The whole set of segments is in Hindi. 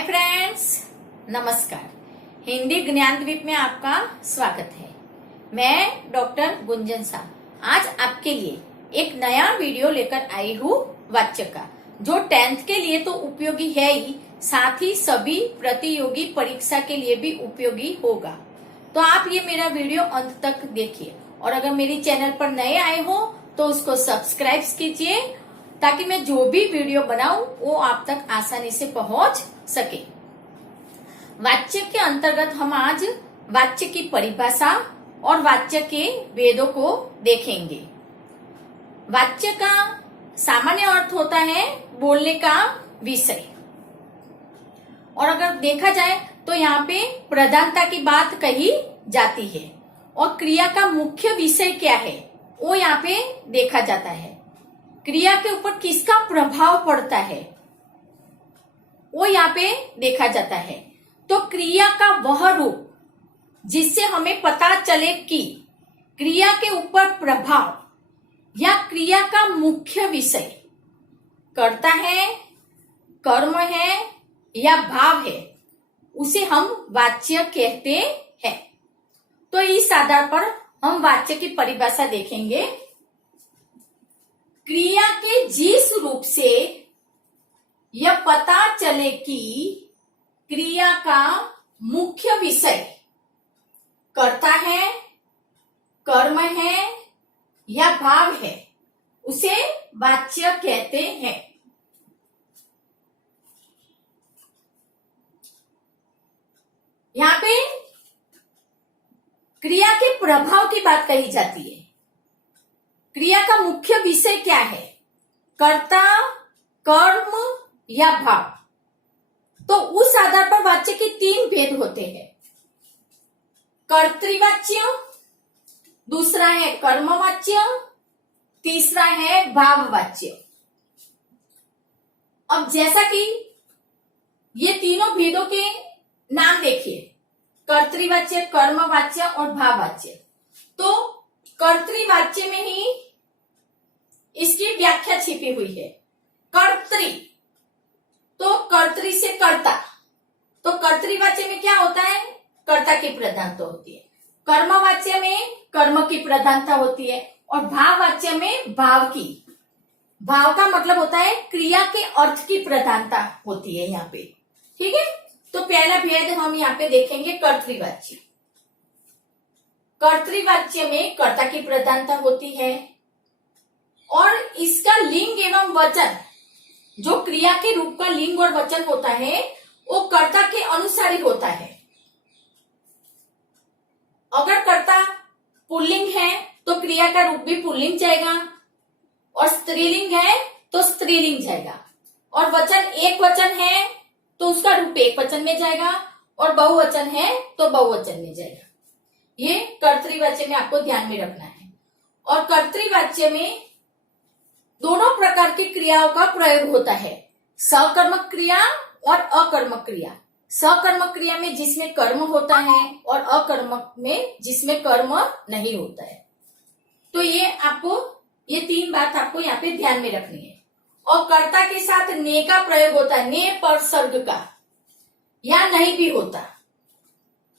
हाय फ्रेंड्स, नमस्कार। हिंदी ज्ञानद्वीप में आपका स्वागत है। मैं डॉक्टर गुंजन शाह आज आपके लिए एक नया वीडियो लेकर आई हूँ वाच्य का, जो 10th के लिए तो उपयोगी है ही, साथ ही सभी प्रतियोगी परीक्षा के लिए भी उपयोगी होगा। तो आप ये मेरा वीडियो अंत तक देखिए और अगर मेरी चैनल पर नए आए हो तो उसको सब्सक्राइब कीजिए ताकि मैं जो भी वीडियो बनाऊं वो आप तक आसानी से पहुंच सके। वाच्य के अंतर्गत हम आज वाच्य की परिभाषा और वाच्य के भेदों को देखेंगे। वाच्य का सामान्य अर्थ होता है बोलने का विषय, और अगर देखा जाए तो यहाँ पे प्रधानता की बात कही जाती है और क्रिया का मुख्य विषय क्या है वो यहाँ पे देखा जाता है। क्रिया के ऊपर किसका प्रभाव पड़ता है वो यहाँ पे देखा जाता है। तो क्रिया का वह रूप जिससे हमें पता चले कि क्रिया के ऊपर प्रभाव या क्रिया का मुख्य विषय कर्ता है, कर्म है या भाव है, उसे हम वाच्य कहते हैं। तो इस आधार पर हम वाच्य की परिभाषा देखेंगे। क्रिया के जिस रूप से यह पता चले कि क्रिया का मुख्य विषय कर्ता है, कर्म है या भाव है, उसे वाच्य कहते हैं। यहाँ पे क्रिया के प्रभाव की बात कही जाती है। क्रिया का मुख्य विषय क्या है, कर्ता, कर्म या भाव। तो उस आधार पर वाच्य के 3 भेद होते हैं। कर्तृवाच्य, दूसरा है कर्मवाच्य, तीसरा है भाववाच्य। अब जैसा कि ये तीनों भेदों के नाम देखिए, कर्तृवाच्य, कर्मवाच्य और भाववाच्य। तो कर्तृवाच्य में ही इसकी व्याख्या छिपी हुई है। कर्तृ, तो कर्तृ से कर्ता, तो कर्तृवाच्य में क्या होता है, कर्ता की प्रधानता होती है। कर्मवाच्य में कर्म की प्रधानता होती है और भाववाच्य में भाव की, भाव का मतलब होता है क्रिया के अर्थ की प्रधानता होती है यहाँ पे। ठीक है, तो पहला भेद हम यहाँ पे देखेंगे कर्तृवाच्य। कर्तृवाच्य में कर्ता की प्रधानता होती है और इसका लिंग एवं वचन, जो क्रिया के रूप का लिंग और वचन होता है वो कर्ता के अनुसार ही होता है। अगर कर्ता पुल्लिंग है तो क्रिया का रूप भी पुल्लिंग जाएगा, और स्त्रीलिंग है तो स्त्रीलिंग जाएगा, और वचन एक वचन है तो उसका रूप एक वचन में जाएगा, और बहुवचन है तो बहुवचन में जाएगा। ये कर्तृवाच्य में आपको ध्यान में रखना है। और कर्तृवाच्य में दोनों प्रकार की क्रियाओं का प्रयोग होता है, सकर्मक क्रिया और अकर्मक क्रिया। सकर्मक क्रिया में जिसमें कर्म होता है और अकर्मक में जिसमें कर्म नहीं होता है। तो ये 3 बात आपको यहाँ पे ध्यान में रखनी है। और कर्ता के साथ ने का प्रयोग होता है, ने पर सर्ग का, या नहीं भी होता।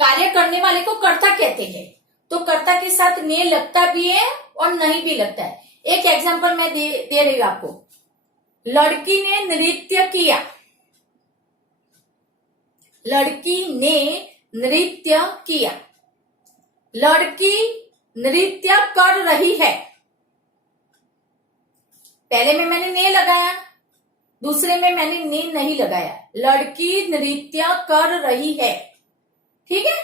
कार्य करने वाले को कर्ता कहते हैं, तो कर्ता के साथ ने लगता भी है और नहीं भी लगता है। एक एग्जांपल मैं दे रही हूं आपको। लड़की ने नृत्य किया, लड़की ने नृत्य किया, लड़की नृत्य कर रही है। पहले में मैंने ने लगाया, दूसरे में मैंने ने नहीं लगाया। लड़की नृत्य कर रही है। ठीक है,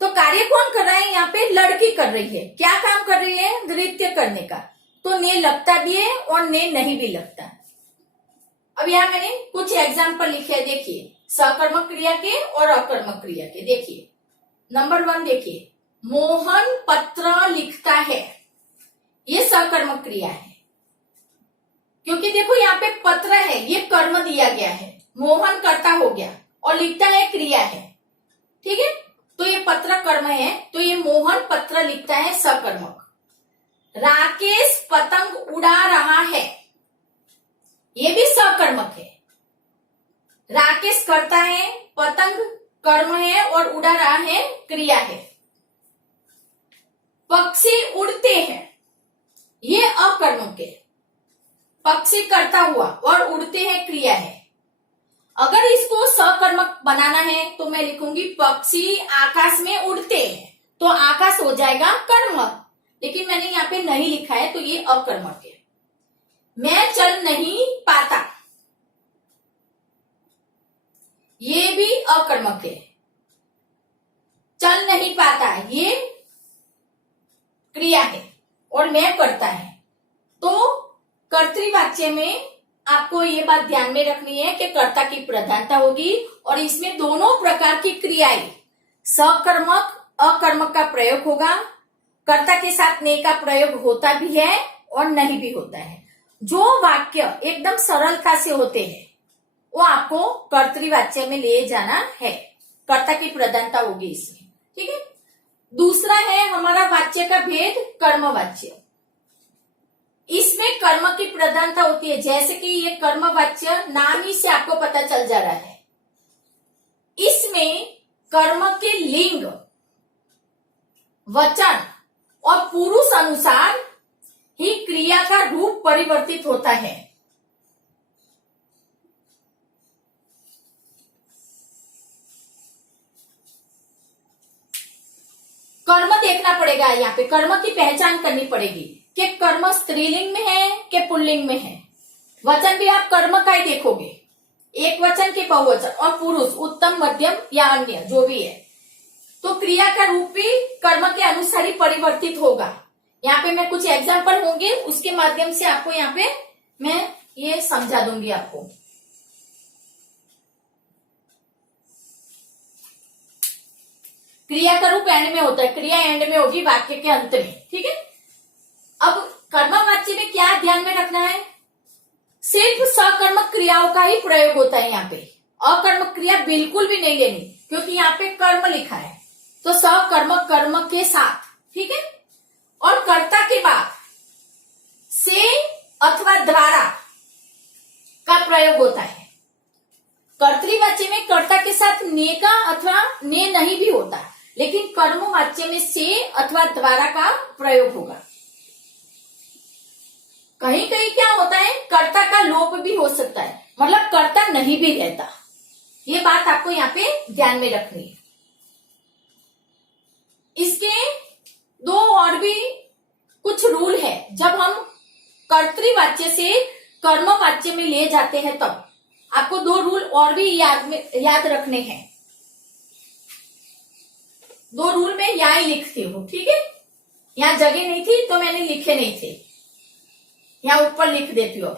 तो कार्य कौन कर रहा है, यहाँ पे लड़की कर रही है। क्या काम कर रही है, नृत्य करने का, तो ने लगता भी है और ने नहीं भी लगता। अब यहाँ मैंने कुछ एग्जाम्पल लिखे हैं, देखिए, सकर्मक क्रिया के और अकर्मक क्रिया के। देखिए, नंबर 1 देखिए, मोहन पत्र लिखता है। ये सकर्मक क्रिया है, क्योंकि देखो यहाँ पे पत्र है, ये कर्म दिया गया है, मोहन कर्ता हो गया और लिखता है क्रिया है। ठीक है, तो ये पत्र कर्म है, तो ये मोहन पत्र लिखता है सकर्मक। राकेश पतंग उड़ा रहा है, ये भी सकर्मक है। राकेश कर्ता है, पतंग कर्म है और उड़ा रहा है क्रिया है। पक्षी उड़ते हैं, ये अकर्मक है। पक्षी करता हुआ और उड़ते हैं क्रिया है। अगर इसको सकर्मक बनाना है तो मैं लिखूंगी पक्षी आकाश में उड़ते हैं, तो आकाश हो जाएगा कर्मक। लेकिन मैंने यहाँ पे नहीं लिखा है तो ये अकर्मक है। मैं चल नहीं पाता, ये भी अकर्मक है। चल नहीं पाता ये क्रिया है और मैं करता है। तो कर्तृवाच्य में आपको ये बात ध्यान में रखनी है कि कर्ता की प्रधानता होगी और इसमें दोनों प्रकार की क्रियाएं, सकर्मक अकर्मक का प्रयोग होगा। कर्ता के साथ ने का प्रयोग होता भी है और नहीं भी होता है। जो वाक्य एकदम सरलता से होते हैं वो आपको कर्तृवाच्य में ले जाना है, कर्ता की प्रधानता होगी इसमें। ठीक है। दूसरा है हमारा वाच्य का भेद, कर्मवाच्य। इसमें कर्म की प्रधानता होती है, जैसे कि ये कर्मवाच्य नाम ही से आपको पता चल जा रहा है। इसमें कर्म के लिंग, वचन और पुरुष अनुसार ही क्रिया का रूप परिवर्तित होता है। कर्म देखना पड़ेगा, यहाँ पे कर्म की पहचान करनी पड़ेगी कि कर्म स्त्रीलिंग में है कि पुल्लिंग में है। वचन भी आप कर्म का ही देखोगे, एक वचन के बहुवचन और पुरुष उत्तम मध्यम या अन्य जो भी है। तो क्रिया का रूप भी कर्म के अनुसार ही परिवर्तित होगा। यहाँ पे मैं कुछ एग्जाम्पल होंगे, उसके माध्यम से आपको यहाँ पे मैं ये समझा दूंगी आपको। क्रिया का रूप एंड में होता है, क्रिया एंड में होगी वाक्य के अंत में। ठीक है। अब कर्मवाच्य में क्या ध्यान में रखना है, सिर्फ सकर्मक क्रियाओं का ही प्रयोग होता है। यहाँ पे अकर्मक क्रिया बिल्कुल भी नहीं लेनी, क्योंकि यहाँ पे कर्म लिखा है तो सकर्मक कर्म के साथ। ठीक है। और कर्ता के बाद से अथवा द्वारा का प्रयोग होता है। कर्तृवाच्य में कर्ता के साथ ने का अथवा ने नहीं भी होता, लेकिन कर्मवाच्य में से अथवा द्वारा का प्रयोग होगा। कहीं कहीं क्या होता है, कर्ता का लोप भी हो सकता है, मतलब कर्ता नहीं भी रहता। ये बात आपको यहाँ पे ध्यान में रखनी है। इसके दो और भी कुछ रूल है। जब हम कर्तृवाच्य से कर्मवाच्य में ले जाते हैं तब आपको दो रूल और भी याद रखने हैं। दो रूल में यहाँ ही लिखती हूँ। ठीक है। यहाँ जगह नहीं थी तो मैंने लिखे नहीं थे, यहाँ ऊपर लिख देती हूँ।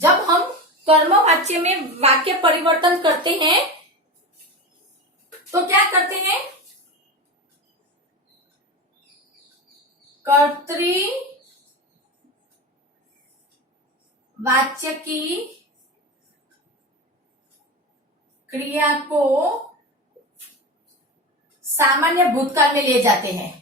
जब हम कर्मवाच्य में वाक्य परिवर्तन करते हैं तो क्या करते हैं, कर्तृवाच्य की क्रिया को सामान्य भूतकाल में ले जाते हैं।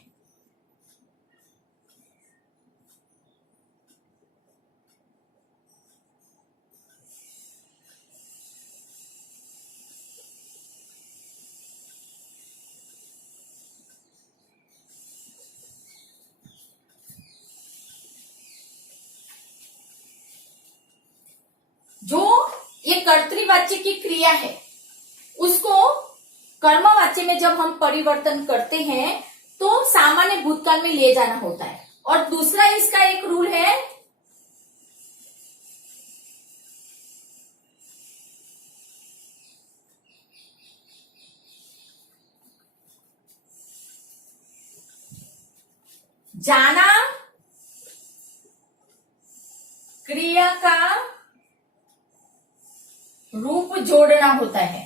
जो ये कर्तृवाच्य की क्रिया है उसको कर्मवाच्य में जब हम परिवर्तन करते हैं तो सामान्य भूतकाल में ले जाना होता है। और दूसरा इसका एक रूल है, जाना क्रिया का रूप जोड़ना होता है।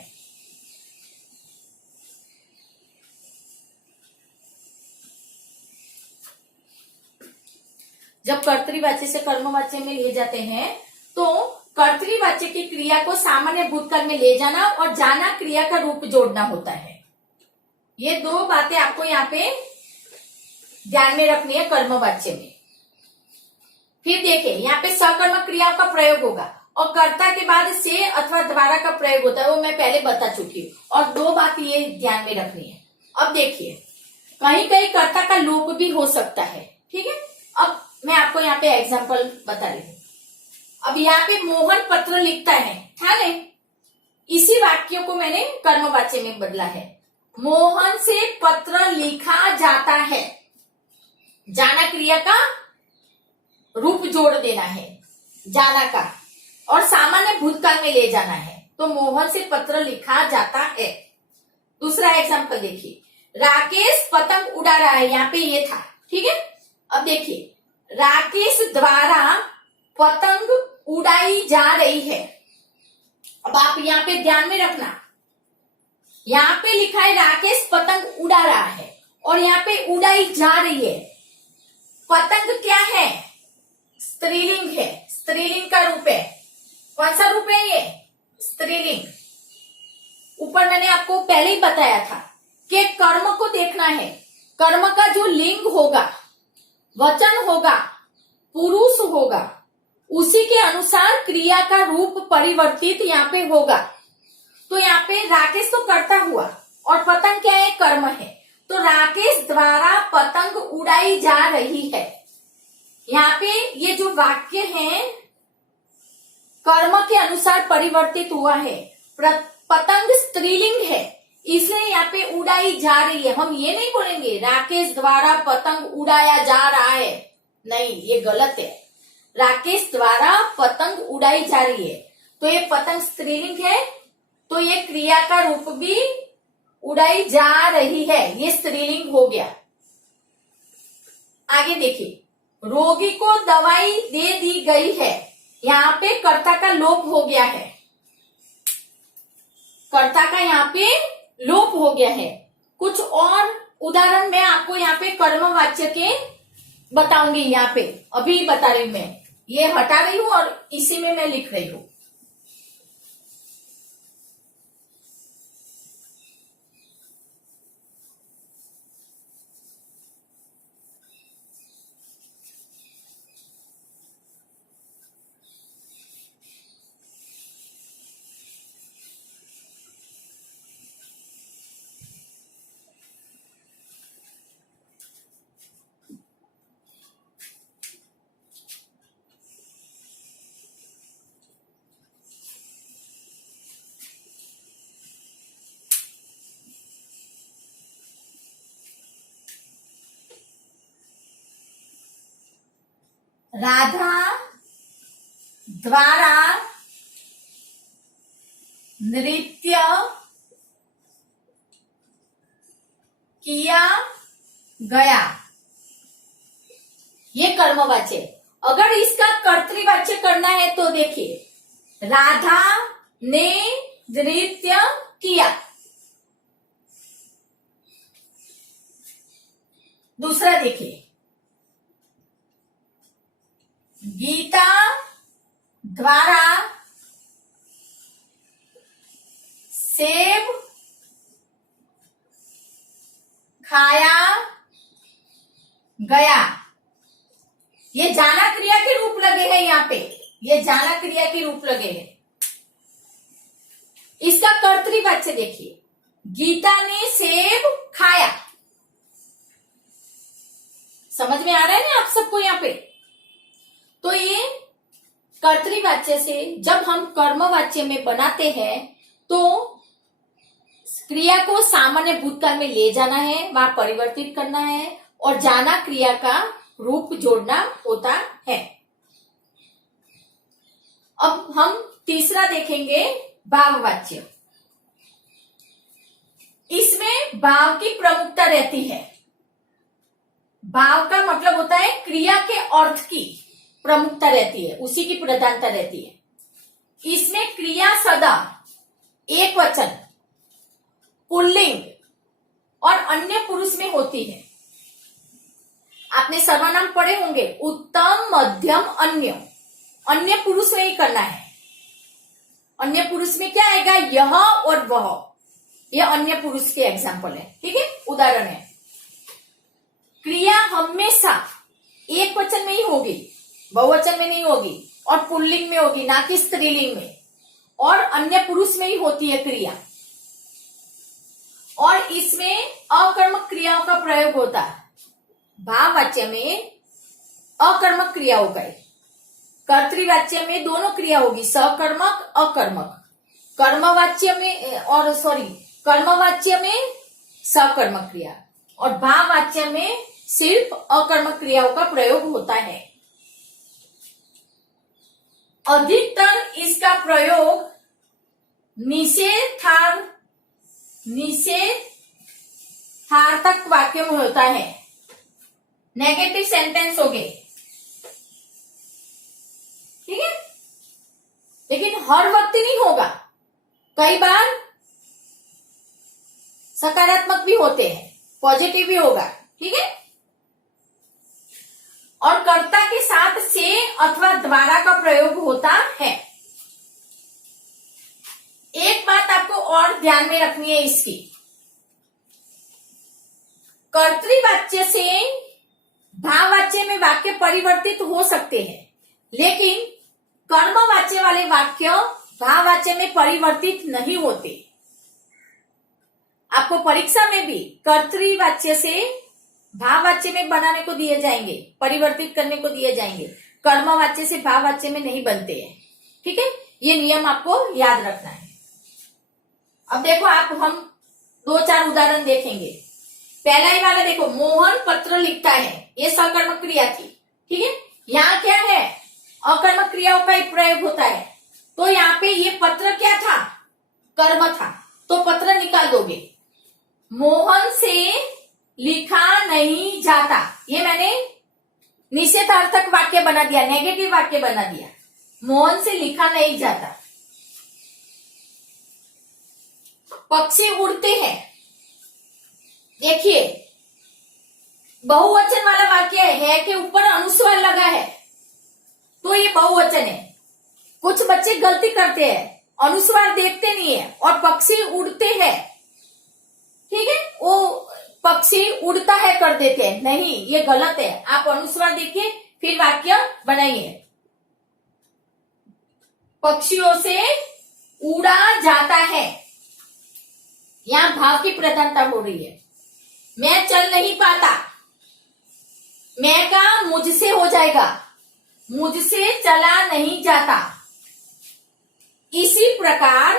जब कर्तृवाच्य से कर्मवाच्य में ले जाते हैं तो कर्तृवाच्य की क्रिया को सामान्य भूतकाल में ले जाना और जाना क्रिया का रूप जोड़ना होता है। ये दो बातें आपको यहाँ पे ध्यान में रखनी है कर्मवाच्य में। फिर देखिए यहाँ पे सकर्मक क्रियाओं का प्रयोग होगा और कर्ता के बाद से अथवा द्वारा का प्रयोग होता है, वो मैं पहले बता चुकी हूँ। और दो बात ये ध्यान में रखनी है। अब देखिए कहीं कहीं कर्ता का लोप भी हो सकता है, ठीक है। अब मैं आपको यहाँ पे एग्जांपल बता रही हूँ। अब यहाँ पे मोहन पत्र लिखता है, ध्यान है, इसी वाक्य को मैंने कर्मवाच्य में बदला है। मोहन से पत्र लिखा जाता है, जाना क्रिया का रूप जोड़ देना है, जाना का, और सामान्य भूतकाल में ले जाना है। तो मोहन से पत्र लिखा जाता है। दूसरा एग्जांपल देखिए, राकेश पतंग उड़ा रहा है, यहाँ पे ये था, ठीक है। अब देखिए राकेश द्वारा पतंग उड़ाई जा रही है। अब आप यहाँ पे ध्यान में रखना, यहाँ पे लिखा है राकेश पतंग उड़ा रहा है और यहाँ पे उड़ाई जा रही है। पतंग क्या है? स्त्रीलिंग है, स्त्रीलिंग का रूप है। कौन सा रूप है ये? स्त्रीलिंग। ऊपर मैंने आपको पहले ही बताया था कि कर्म को देखना है, कर्म का जो लिंग होगा, वचन होगा, पुरुष होगा, उसी के अनुसार क्रिया का रूप परिवर्तित यहाँ पे होगा। तो यहाँ पे राकेश तो कर्ता हुआ और पतंग क्या है? कर्म है। तो राकेश द्वारा पतंग उड़ाई जा रही है। यहाँ पे ये जो वाक्य है कर्म के अनुसार परिवर्तित हुआ है। पतंग स्त्रीलिंग है, इसलिए यहाँ पे उड़ाई जा रही है। हम ये नहीं बोलेंगे राकेश द्वारा पतंग उड़ाया जा रहा है, नहीं, ये गलत है। राकेश द्वारा पतंग उड़ाई जा रही है, तो ये पतंग स्त्रीलिंग है, तो ये क्रिया का रूप भी उड़ाई जा रही है, ये स्त्रीलिंग हो गया। आगे देखिए, रोगी को दवाई दे दी गई है, यहाँ पे कर्ता का लोप हो गया है, कर्ता का यहाँ पे लोप हो गया है। कुछ और उदाहरण मैं आपको यहाँ पे कर्मवाच्य के बताऊंगी, यहाँ पे अभी बता रही हूं, मैं ये हटा रही हूं और इसी में मैं लिख रही हूं। राधा द्वारा नृत्य किया गया, ये कर्मवाच्य। अगर इसका कर्तृवाच्य करना है तो देखिए, राधा ने नृत्य किया। दूसरा देखिए, गीता द्वारा सेब खाया गया, ये जाना क्रिया के रूप लगे हैं, यहाँ पे ये जाना क्रिया के रूप लगे हैं। इसका कर्तृवाच्य देखिए, गीता ने सेब खाया। समझ में आ रहा है ना आप सबको यहाँ पे? तो ये कर्तृवाच्य से जब हम कर्मवाच्य में बनाते हैं तो क्रिया को सामान्य भूतकाल में ले जाना है, वहां परिवर्तित करना है और जाना क्रिया का रूप जोड़ना होता है। अब हम तीसरा देखेंगे, भाववाच्य। इसमें भाव की प्रमुखता रहती है। भाव का मतलब होता है क्रिया के अर्थ की प्रमुखता रहती है, उसी की प्रधानता रहती है। इसमें क्रिया सदा एक वचन, पुल्लिंग और अन्य पुरुष में होती है। आपने सर्वनाम पढ़े होंगे, उत्तम, मध्यम, अन्य। अन्य पुरुष में ही करना है। अन्य पुरुष में क्या आएगा, यह और वह। यह अन्य पुरुष के एग्जाम्पल है, ठीक है, उदाहरण है। क्रिया हमेशा एक वचन में ही होगी, बहुवचन में नहीं होगी, और पुल्लिंग में होगी, ना कि स्त्रीलिंग में, और अन्य पुरुष में ही होती है क्रिया। और इसमें अकर्मक क्रियाओं का प्रयोग होता है। भाववाच्य में अकर्मक क्रिया हो गई, कर्तृवाच्य में दोनों क्रिया होगी, सकर्मक, अकर्मक। कर्मवाच्य में कर्मवाच्य में सकर्मक क्रिया, और भाववाच्य में सिर्फ अकर्मक क्रियाओं का प्रयोग होता है। अधिकतर इसका प्रयोग निषेधार्थक वाक्यों में होता है। नेगेटिव सेंटेंस हो गए, ठीक है, लेकिन हर वक्त नहीं होगा, कई बार सकारात्मक भी होते हैं, पॉजिटिव भी होगा, ठीक है। और कर्ता के साथ से अथवा द्वारा का प्रयोग होता है। एक बात आपको और ध्यान में रखनी है इसकी, कर्तृवाच्य से भाववाच्य में वाक्य परिवर्तित हो सकते हैं, लेकिन कर्मवाच्य वाले वाक्य भाववाच्य में परिवर्तित नहीं होते। आपको परीक्षा में भी कर्तृवाच्य से भाववाच्य में बनाने को दिए जाएंगे, परिवर्तित करने को दिए जाएंगे, कर्मवाच्य से भाववाच्य में नहीं बनते हैं, ठीक है। ये नियम आपको याद रखना है। अब देखो, हम 2-4 उदाहरण देखेंगे। पहला ही वाला देखो, मोहन पत्र लिखता है, ये सकर्मक क्रिया थी, ठीक है। यहाँ क्या है, अकर्मक क्रियाओं का ही प्रयोग होता है। तो यहाँ पे ये पत्र क्या था, कर्म था, तो पत्र निकाल दोगे। मोहन से लिखा नहीं जाता, ये मैंने निषेधार्थक वाक्य बना दिया, नेगेटिव वाक्य बना दिया। मोहन से लिखा नहीं जाता। पक्षी उड़ते हैं, देखिए बहुवचन वाला वाक्य है कि ऊपर अनुस्वार लगा है, तो ये बहुवचन है। कुछ बच्चे गलती करते हैं, अनुस्वार देखते नहीं है और पक्षी उड़ते हैं, ठीक है, वो पक्षी उड़ता है कर देते हैं, नहीं, ये गलत है। आप अनुस्वार देखिए फिर वाक्य बनाइए। पक्षियों से उड़ा जाता है, यहां भाव की प्रधानता हो रही है। मैं चल नहीं पाता, मैं का मुझसे हो जाएगा, मुझसे चला नहीं जाता। इसी प्रकार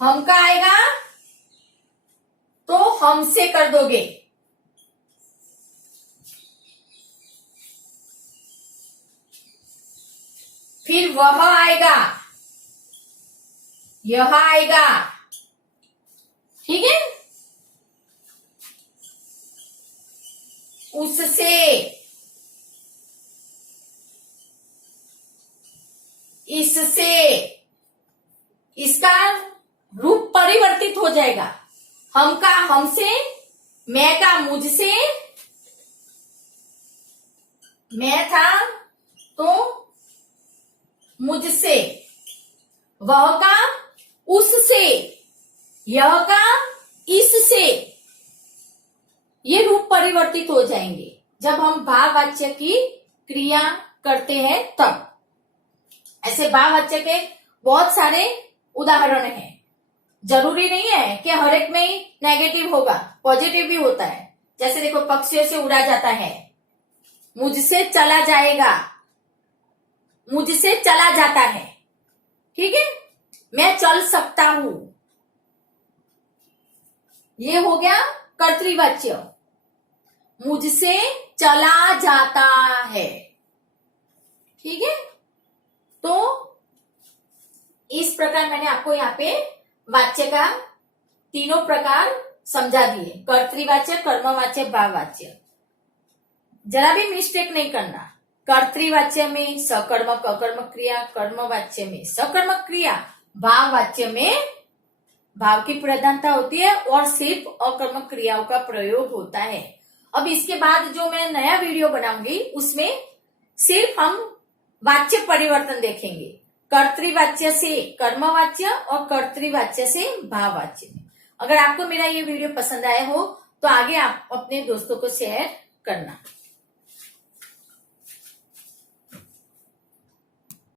हम का आएगा तो हमसे कर दोगे। फिर वह आएगा, यह आएगा, ठीक है। उससे, इससे, इसका रूप परिवर्तित हो जाएगा। हम का हमसे, मैं का मुझसे, मैं था तो मुझसे, वह का उससे, यह का इससे, ये रूप परिवर्तित हो जाएंगे जब हम भाववाच्य की क्रिया करते हैं तब। ऐसे भाववाच्य के बहुत सारे उदाहरण हैं। जरूरी नहीं है कि हर एक में ही नेगेटिव होगा, पॉजिटिव भी होता है। जैसे देखो, पक्षियों से उड़ा जाता है, मुझसे चला जाएगा, मुझसे चला जाता है, ठीक है। मैं चल सकता हूं, ये हो गया कर्तृवाच्य। मुझसे चला जाता है, ठीक है। तो इस प्रकार मैंने आपको यहाँ पे वाच्य का तीनों प्रकार समझा दिए, कर्तृवाच्य, कर्मवाच्य, भाववाच्य। जरा भी मिस्टेक नहीं करना। कर्तृवाच्य में सकर्मक अकर्मक क्रिया, कर्मवाच्य में सकर्मक क्रिया, भाववाच्य में भाव की प्रधानता होती है और सिर्फ अकर्मक क्रियाओं का प्रयोग होता है। अब इसके बाद जो मैं नया वीडियो बनाऊंगी उसमें सिर्फ हम वाच्य परिवर्तन देखेंगे, कर्तृवाच्य से कर्मवाच्य और कर्तृवाच्य से भाववाच्य में। अगर आपको मेरा ये वीडियो पसंद आया हो तो आगे आप अपने दोस्तों को शेयर करना।